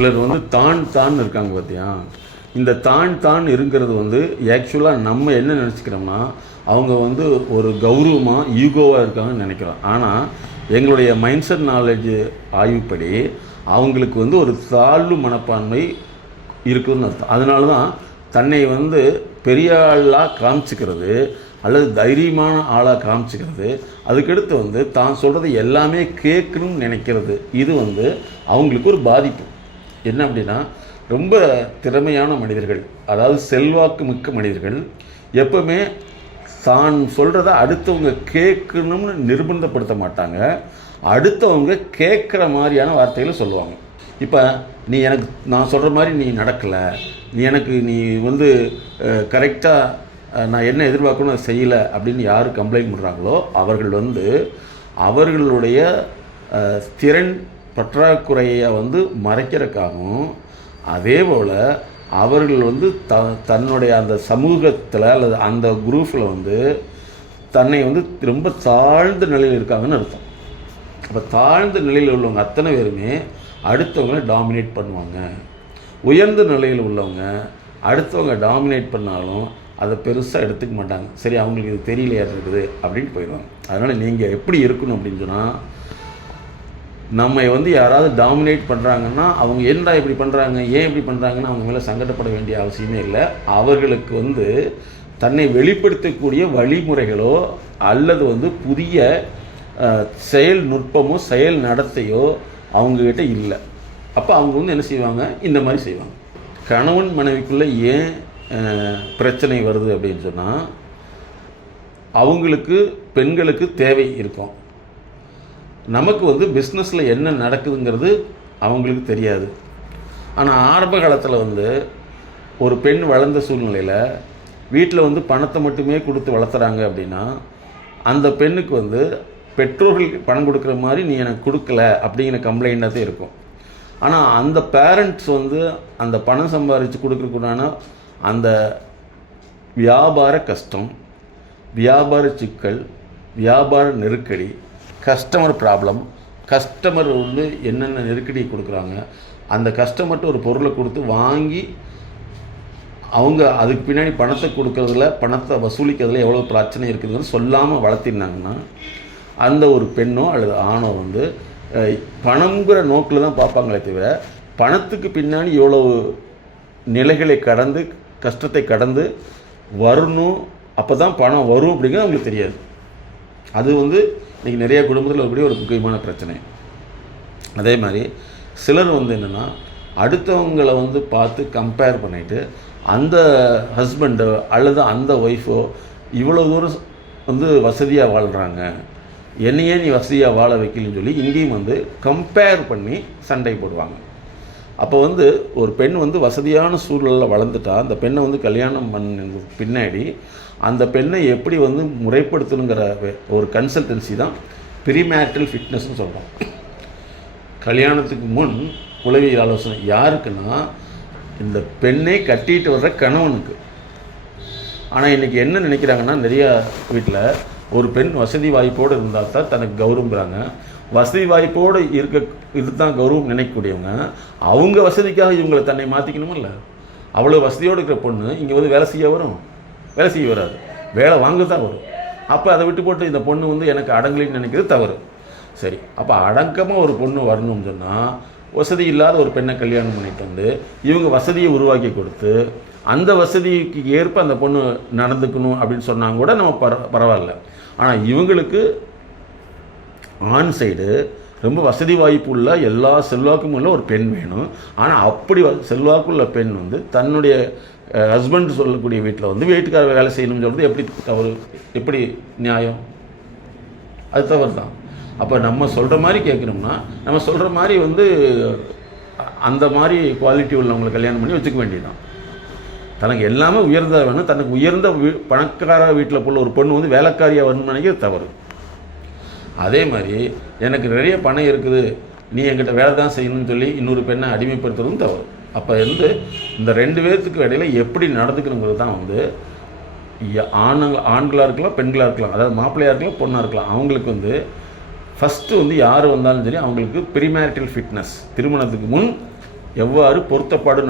சிலர் வந்து தான் இருக்காங்க பார்த்தியா, இந்த தான் இருக்கிறது வந்து ஆக்சுவலாக நம்ம என்ன நினச்சிக்கிறோம்னா அவங்க வந்து ஒரு கௌரவமாக ஈகோவாக இருக்காங்கன்னு நினைக்கிறோம். ஆனால் எங்களுடைய மைண்ட் செட் நாலேஜ் ஆய்வுப்படி அவங்களுக்கு வந்து ஒரு தாழ்வு மனப்பான்மை இருக்குதுன்னு அர்த்தம். அதனால தான் தன்னை வந்து பெரிய ஆளாக காமிச்சிக்கிறது அல்லது தைரியமான ஆளாக காமிச்சிக்கிறது, அதுக்கடுத்து வந்து தான் சொல்கிறது எல்லாமே கேட்கணும்னு நினைக்கிறது. இது வந்து அவங்களுக்கு ஒரு பாதிப்பு. என்ன அப்படின்னா, ரொம்ப திறமையான மனிதர்கள், அதாவது செல்வாக்கு மிக்க மனிதர்கள் எப்பவுமே தான் சொல்கிறத அடுத்தவங்க கேட்கணும்னு நிர்பந்தப்படுத்த மாட்டாங்க, அடுத்தவங்க கேட்குற மாதிரியான வார்த்தைகளை சொல்லுவாங்க. இப்போ நீ எனக்கு நான் சொல்கிற மாதிரி நீ நடக்கலை, நீ வந்து கரெக்டாக நான் என்ன எதிர்பார்க்கணும் அதை செய்யலை அப்படின்னு யார் கம்ப்ளைண்ட் பண்ணுறாங்களோ அவர்கள் வந்து அவர்களுடைய திறன் பற்றாக்குறையை வந்து மறைக்கிறதுக்காகவும், அதே போல் அவர்கள் வந்து தன்னுடைய அந்த சமூகத்தில் அல்லது அந்த குரூப்பில் வந்து தன்னை வந்து ரொம்ப தாழ்ந்த நிலையில் இருக்காங்கன்னு அர்த்தம். அப்போ தாழ்ந்த நிலையில் உள்ளவங்க அத்தனை பேருமே அடுத்தவங்களை டாமினேட் பண்ணுவாங்க. உயர்ந்த நிலையில் உள்ளவங்க அடுத்தவங்க டாமினேட் பண்ணாலும் அதை பெருசாக எடுத்துக்க மாட்டாங்க. சரி, அவங்களுக்கு இது தெரியலையா இருக்குது அப்படின்னு போயிடுவாங்க. அதனால் நீங்கள் எப்படி இருக்கணும் அப்படின்னு சொன்னால், நம்ம வந்து யாராவது டாமினேட் பண்ணுறாங்கன்னா அவங்க என்னடா இப்படி பண்ணுறாங்க, ஏன் இப்படி பண்ணுறாங்கன்னு அவங்க மேலே சங்கடப்பட வேண்டிய அவசியமே இல்லை. அவர்களுக்கு வந்து தன்னை வெளிப்படுத்தக்கூடிய வழிமுறைகளோ அல்லது வந்து புதிய செயல் நுட்பமோ செயல் நடத்தையோ அவங்கக்கிட்ட இல்லை. அப்போ அவங்க வந்து என்ன செய்வாங்க, இந்த மாதிரி செய்வாங்க. கணவன் மனைவிக்குள்ளே ஏன் பிரச்சனை வருது அப்படின்னு சொன்னால், அவங்களுக்கு பெண்களுக்கு தேவை இருக்கும், நமக்கு வந்து பிஸ்னஸில் என்ன நடக்குதுங்கிறது அவங்களுக்கு தெரியாது. ஆனால் ஆரம்ப காலத்தில் வந்து ஒரு பெண் வளர்ந்த சூழ்நிலையில் வீட்டில் வந்து பணத்தை மட்டுமே கொடுத்து வளர்த்துறாங்க அப்படின்னா, அந்த பெண்ணுக்கு வந்து பெற்றோர்களுக்கு பணம் கொடுக்குற மாதிரி நீ எனக்கு கொடுக்கல அப்படிங்கிற கம்ப்ளைண்டாக தான் இருக்கும். ஆனால் அந்த பேரண்ட்ஸ் வந்து அந்த பணம் சம்பாதிச்சு கொடுக்குறதுக்குண்டான அந்த வியாபார கஷ்டம், வியாபார சிக்கல், வியாபார நெருக்கடி, கஸ்டமர் ப்ராப்ளம், கஸ்டமர் வந்து என்னென்ன நெருக்கடி கொடுக்குறாங்க, அந்த கஸ்டமர்கிட்ட ஒரு பொருளை கொடுத்து வாங்கி அவங்க அதுக்கு பின்னாடி பணத்தை கொடுக்கறதுல பணத்தை வசூலிக்கிறதுல எவ்வளோ பிரச்சனை இருக்குதுன்னு சொல்லாமல் வளர்த்திருந்தாங்கன்னா அந்த ஒரு பெண்ணோ அல்லது ஆணோ வந்து பணங்கிற நோக்கில் தான் பார்ப்பாங்களே தவிர பணத்துக்கு பின்னாடி எவ்வளோ நிலைகளை கடந்து கஷ்டத்தை கடந்து வரணும், அப்போ தான் பணம் வரும் அப்படிங்கிறது அவங்களுக்கு தெரியாது. அது வந்து இன்றைக்கி நிறைய குடும்பத்தில் இருக்கக்கூடிய ஒரு முக்கியமான பிரச்சனை. அதே மாதிரி சிலர் வந்து என்னென்னா, அடுத்தவங்களை வந்து பார்த்து கம்பேர் பண்ணிவிட்டு அந்த ஹஸ்பண்டோ அல்லது அந்த ஒய்ஃபோ இவ்வளோ தூரம் வந்து வசதியாக வாழ்கிறாங்க, என்னையே நீ வசதியாக வாழ வைக்கலன்னு சொல்லி இங்கேயும் வந்து கம்பேர் பண்ணி சண்டை போடுவாங்க. அப்போ வந்து ஒரு பெண் வந்து வசதியான சூழலில் வளர்ந்துட்டா அந்த பெண்ணை வந்து கல்யாணம் பண்ண பின்னாடி அந்த பெண்ணை எப்படி வந்து முறைப்படுத்தணுங்கிற ஒரு கன்சல்டன்சி தான் ப்ரீமேரிட்டல் ஃபிட்னஸ்ன்னு சொல்கிறோம். கல்யாணத்துக்கு முன் உளவியல் ஆலோசனை யாருக்குன்னா, இந்த பெண்ணை கட்டிட்டு வர்ற கணவனுக்கு. ஆனால் இன்றைக்கி என்ன நினைக்கிறாங்கன்னா, நிறையா வீட்டில் ஒரு பெண் வசதி வாய்ப்போடு இருந்தால் தான் தனக்கு கௌரவங்கிறாங்க. வசதி வாய்ப்போடு இதுதான் கௌரவம் நினைக்கக்கூடியவங்க அவங்க வசதிக்காக இவங்களை தன்னை மாற்றிக்கணுமில்ல. அவ்வளோ வசதியோடு இருக்கிற பொண்ணு இங்கே வந்து வேலை செய்ய வரும், வேலை செய்ய வராது, வேலை வாங்க தான் வரும். அப்போ அதை விட்டு போட்டு இந்த பொண்ணு வந்து எனக்கு அடங்கலின்னு நினைக்கிறது தவறு. சரி, அப்போ அடக்கமாக ஒரு பொண்ணு வரணும்னு சொன்னால் வசதி இல்லாத ஒரு பெண்ணை கல்யாணம் பண்ணிட்டு வந்து இவங்க வசதியை உருவாக்கி கொடுத்து அந்த வசதிக்கு ஏற்ப அந்த பொண்ணு நடந்துக்கணும் அப்படின்னு சொன்னாங்க கூட நம்ம பரவாயில்ல. ஆனால் இவங்களுக்கு ஆண் சைடு ரொம்ப வசதி வாய்ப்பு உள்ள எல்லா செல்வாக்கும் உள்ள ஒரு பெண் வேணும். ஆனால் அப்படி செல்வாக்குள்ள பெண் வந்து தன்னுடைய ஹஸ்பண்ட் சொல்லக்கூடிய வீட்டில் வந்து வீட்டுக்கார வேலை செய்யணும்னு சொல்கிறது எப்படி தவறு, எப்படி நியாயம்? அது தவறு தான். அப்போ நம்ம சொல்கிற மாதிரி கேட்கணும்னா நம்ம சொல்கிற மாதிரி வந்து அந்த மாதிரி குவாலிட்டி உள்ளவங்களை கல்யாணம் பண்ணி வச்சுக்க வேண்டியதுதான். தனக்கு எல்லாமே உயர்ந்ததாக வேணும், தனக்கு உயர்ந்த பணக்கார வீட்டில் போல ஒரு பொண்ணு வந்து வேலைக்காரியாக வரணும்னு நினைக்கிறது தவறு. அதே மாதிரி எனக்கு நிறைய பணம் இருக்குது, நீ என்கிட்ட வேலை தான் செய்யணும்னு சொல்லி இன்னொரு பெண்ணை அடிமைப்படுத்துறதும் தவறு. அப்போ வந்து இந்த ரெண்டு பேர்த்துக்கு இடையில எப்படி நடந்துக்கணுங்கிறது தான் வந்து ஆண்களாக இருக்கலாம் பெண்களாக இருக்கலாம், அதாவது மாப்பிள்ளையாக இருக்கலாம் பொண்ணாக இருக்கலாம், அவங்களுக்கு வந்து ஃபஸ்ட்டு வந்து யார் வந்தாலும் சரி அவங்களுக்கு ப்ரீமேரிட்டல் ஃபிட்னஸ், திருமணத்துக்கு முன் எவ்வாறு பொருத்தப்பாடு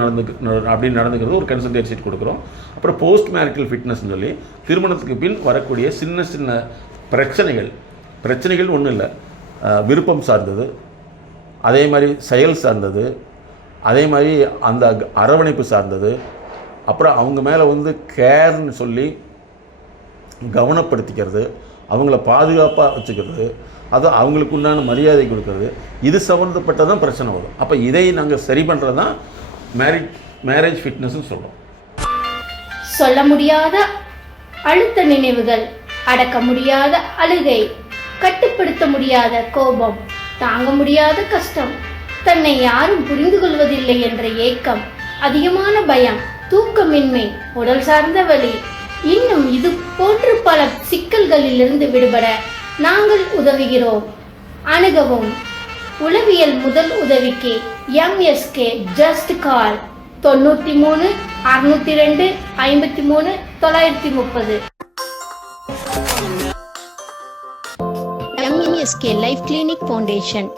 அப்படி நடந்துக்கிறது ஒரு கன்சல்டேட் ஷீட் கொடுக்குறோம். அப்புறம் போஸ்ட் மேரிட்டல் ஃபிட்னஸ்ன்னு சொல்லி திருமணத்துக்கு பின் வரக்கூடிய சின்ன சின்ன பிரச்சனைகள் ஒன்றும் இல்லை, விருப்பம் சார்ந்தது, அதே மாதிரி செயல் சார்ந்தது, அதே மாதிரி அந்த அரவணைப்பு சார்ந்தது, அப்புறம் அவங்க மேலே வந்து கேர்னு சொல்லி கவனப்படுத்திக்கிறது, அவங்கள பாதுகாப்பாக வச்சுக்கிறது, அது அவங்களுக்கு உண்டான மரியாதை கொடுக்கறது, இது சம்மந்தப்பட்டதான் பிரச்சனை வரும். அப்போ இதை நாங்கள் சரி பண்ணுறது தான் மேரேஜ் ஃபிட்னஸ்ன்னு சொல்கிறோம். சொல்ல முடியாத அழுத்த நினைவுகள், அடக்க முடியாத அழுகை, கட்டுப்படுத்த முடியாத கோபம், தாங்க முடியாத கஷ்டம், தன்னை யாரும் புரிந்து கொள்வதில்லை என்ற ஏக்கம், அதிகமான பயம், தூக்கமின்மை, உடல் சார்ந்த வலி, இன்னும் இது போன்று பல சிக்கல்களிலிருந்து விடுபட நாங்கள் உதவுகிறோம். அணுகவும். உளவியல் முதல் உதவிக்கு MSK just call 93 602 53 930. MSK life clinic foundation.